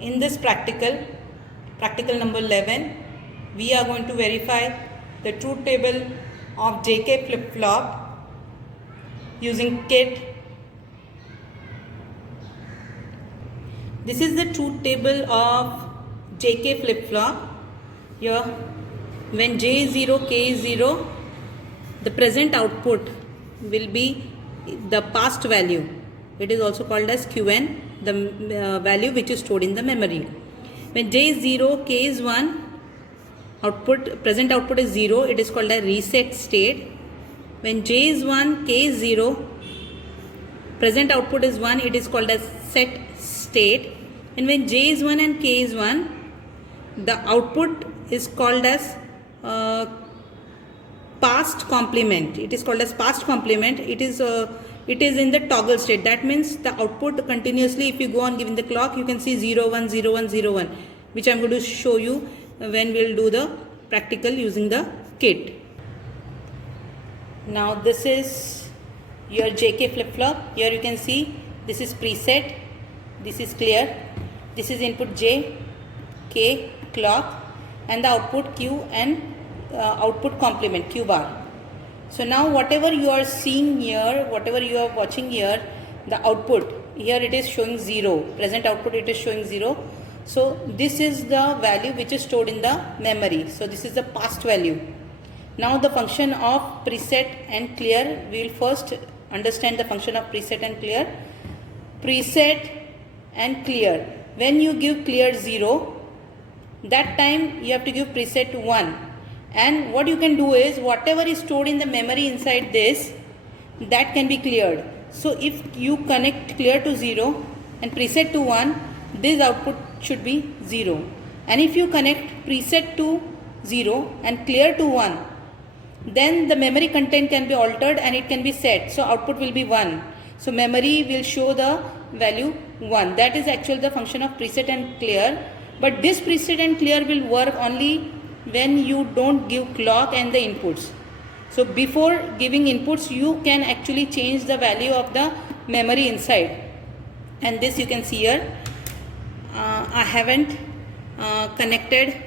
In this practical number 11, we are going to verify the truth table of JK flip-flop using kit. This is the truth table of JK flip-flop. Here, when J is 0, K is 0, the present output will be the past value. It is also called as QN, the value which is stored in the memory. When J is 0, K is 1, present output is 0, it is called a reset state. When J is 1, K is 0, present output is 1, it is called as set state. And when J is 1 and K is 1, the output is called as past complement. It is called as past complement. It is in the toggle state. That means the output continuously, if you go on giving the clock, you can see 0 1 0 1 0 1, which I am going to show you when we will do the practical using the kit. Now this is your JK flip-flop. Here you can see this is preset, this is clear, this is input J, K, clock, and the output Q and output complement Q bar. So now whatever you are seeing here, whatever you are watching here, the output here it is showing 0, present output it is showing 0. So this is the value which is stored in the memory. So this is the past value. Now the function of preset and clear, we will first understand the function of preset and clear. Preset and clear, when you give clear 0, that time you have to give preset 1. And what you can do is whatever is stored in the memory inside this, that can be cleared. So if you connect clear to 0 and preset to 1, this output should be 0. And if you connect preset to 0 and clear to 1, then the memory content can be altered and it can be set. So output will be 1. So memory will show the value 1. That is actually the function of preset and clear. But this preset and clear will work only when you don't give clock and the inputs. So before giving inputs, you can actually change the value of the memory inside. And this you can see here. I haven't connected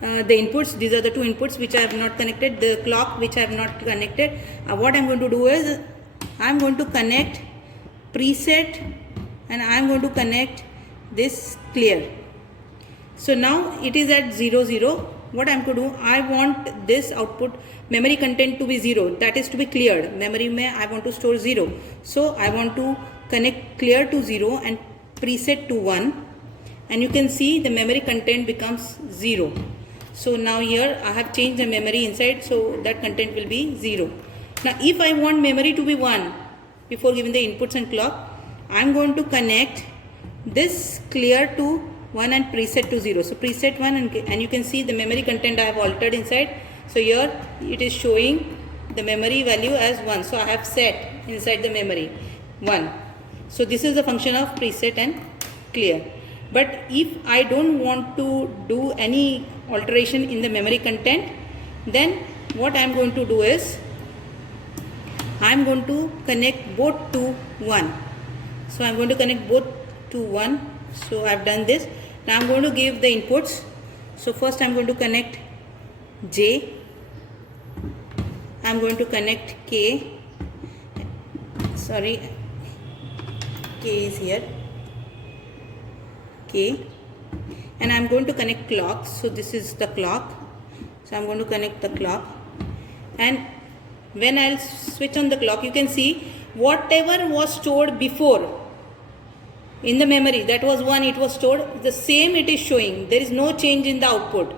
the inputs. These are the two inputs which I have not connected, the clock which I have not connected. What I am going to do is I am going to connect preset and I am going to connect this clear. So now it is at 0 0. What I am going to do, I want this output memory content to be 0, that is to be cleared. Memory mein I want to store 0. So I want to connect clear to 0 and preset to 1, and you can see the memory content becomes 0. So now here I have changed the memory inside, so that content will be 0. Now if I want memory to be 1 before giving the inputs and clock, I am going to connect this clear to 1 and preset to 0. So preset 1 and you can see the memory content I have altered inside. So here it is showing the memory value as 1. So I have set inside the memory 1. So this is the function of preset and clear. But if I don't want to do any alteration in the memory content, then what I am going to do is I am going to connect both to 1. So I am going to connect both to 1. So I have done this. Now I am going to give the inputs. So first I am going to connect J. I am going to connect K. Sorry, K is here. K. And I am going to connect clock. So this is the clock. So I am going to connect the clock. And when I will switch on the clock, you can see whatever was stored before in the memory, that was 1, it was stored, the same it is showing. There is no change in the output.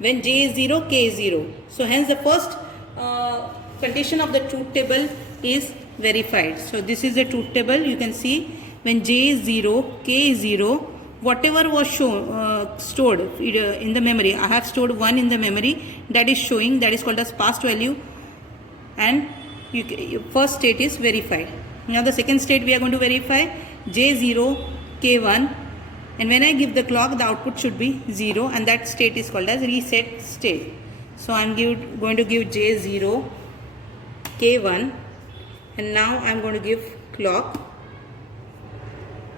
When J is 0, K is 0. So hence the first condition of the truth table is verified. So this is the truth table. You can see when J is 0, K is 0, whatever was stored in the memory, I have stored 1 in the memory, that is showing, that is called as past value, and first state is verified. Now the second state we are going to verify J0, K1, and when I give the clock, the output should be 0, and that state is called as reset state. So I am going to give J0, K1, and now I am going to give clock.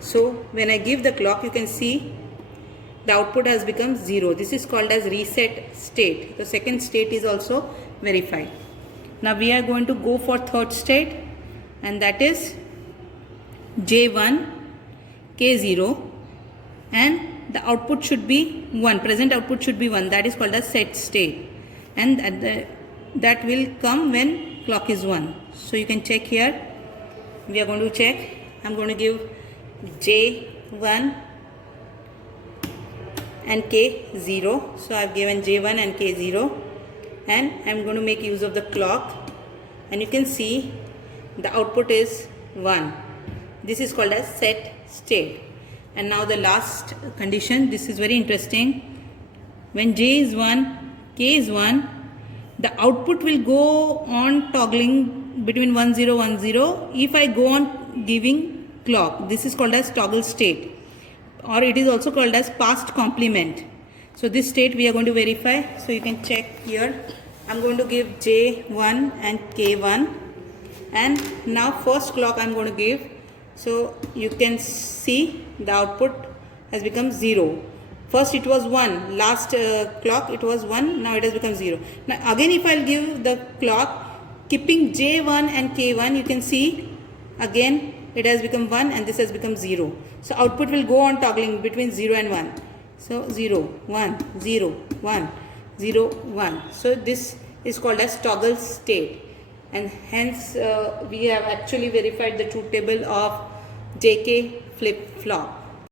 So when I give the clock, you can see the output has become 0. This is called as reset state. The second state is also verified. Now we are going to go for third state, and that is J1 K0, and the output should be 1. Present output should be 1. That is called as set state, and that will come when clock is 1. So you can check here. We are going to check. I am going to give J1 and K0. So I have given J1 and K0, and I am going to make use of the clock, and you can see the output is 1. This is called as set state. And now the last condition, this is very interesting. When J is 1, K is 1, the output will go on toggling between 1 0 1 0 if I go on giving clock. This is called as toggle state, or it is also called as past complement. So this state we are going to verify. So you can check here. I am going to give J1 and K1, and now first clock I am going to give. So you can see the output has become 0. First it was 1, last clock it was 1, now it has become 0. Now again if I will give the clock keeping J1 and K1, you can see again it has become 1 and this has become 0. So output will go on toggling between 0 and 1. So 0, 1, 0, 1, 0, 1. So this is called as toggle state, and hence we have actually verified the truth table of JK flip-flop.